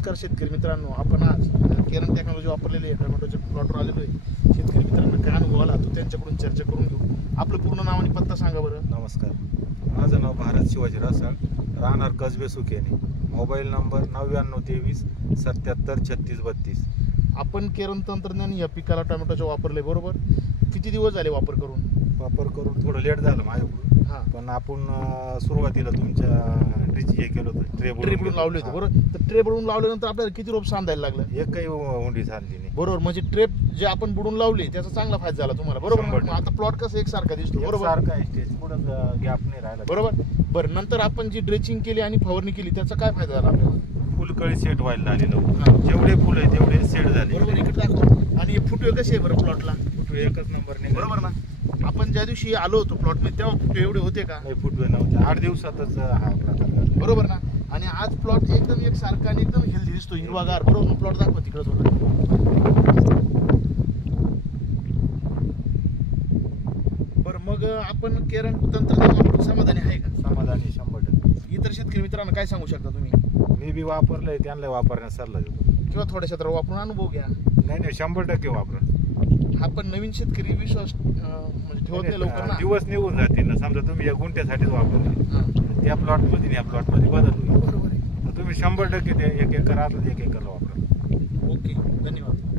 नमस्कार शेतकरी मित्रांनो, आपण आज केरन टेक्नॉलॉजी वापरलेली आहे टोमॅटोच्या प्लॉटवर आलेलो आहे. शेतकरी मित्रांना काय अनुभव आला तो त्यांच्याकडून चर्चा करून घेऊ. आपलं पूर्ण नाव आणि पत्ता सांगा बरं. नमस्कार, माझं नाव भारत शिवाजी रासाळ, राहणार कसबे सुकेने. Mobile number 9923 77 36 32. आपण केरन तंत्रज्ञान या पिकाला टोमॅटोच्या वापरले बरोबर. किती दिवस झाले वापर करून? वापर करून थोडं लेट झालं माझ्याकडून, हां, पण आपण सुरुवातीला तुमच्या हे केलं होतं, ट्रे बुडून लावले होते बरोबर. तर ट्रे बुडून लावल्यानंतर आपल्याला किती रोप सांधायला लागलं? एकही हुंडी झाली नाही बरोबर. म्हणजे ट्रेप जे आपण बुडून लावले त्याचा चांगला फायदा झाला तुम्हाला बरोबर. 100%. आता प्लॉट कसं एकसारखा दिसतो बरोबर. सारखं आहे, स्टेज पुढं गॅप नाही राहिला बरोबर. बरं, नंतर आपण जी ड्रेचिंग केली आणि फवारणी केली त्याचा काय फायदा झाला आपल्याला? फुलकळी सेट व्हायला झालेलं, हां. जेवढे फुल आहे तेवढे सेट झाले बरोबर. इकडे दाखव. आणि हे फुटवे कसे आहे बरं प्लॉटला? फुटवे एकच नंबर नाही बरोबर ना. आपण ज्या दिवशी आलो होतो प्लॉटमध्ये तेव्हा फुटवे एवढे होते का? नाही, फुटवे नव्हते. 8 दिवसातच हा प्रकार झाला. बरोबर ना. आणि आज प्लॉट एकदम एकसारखा आणि एकदम हेल्दी दिसतो, हिरवागार. बरोबर. प्लॉट दाखव तिकडे थोडं. बरं, मग आपण केरन तंत्रज्ञान वापरून समाधानी आहे का? समाधानी 100%. इतर शेतकरी मित्रांना काय सांगू शकता तुम्ही? मी बी वापरलंय, त्यांना वापरण्यास सल्ला देतो. किंवा थोड्या क्षेत्रावर वापरून अनुभव घ्या. नाही 100% वापरा. आपण नवीन शेतकरी विश्वास म्हणजे ठेवत नाही लवकर ना. दिवस निघून जातील ना. समजा तुम्ही या गुंठ्यासाठीच वापरले, हां. त्या प्लॉट मध्ये या प्लॉट मध्ये बदल होईल. बरोबर आहे. तर तुम्ही 100% ते 1 एकर आतलं 1 एकरला वापरा. ओके, धन्यवाद.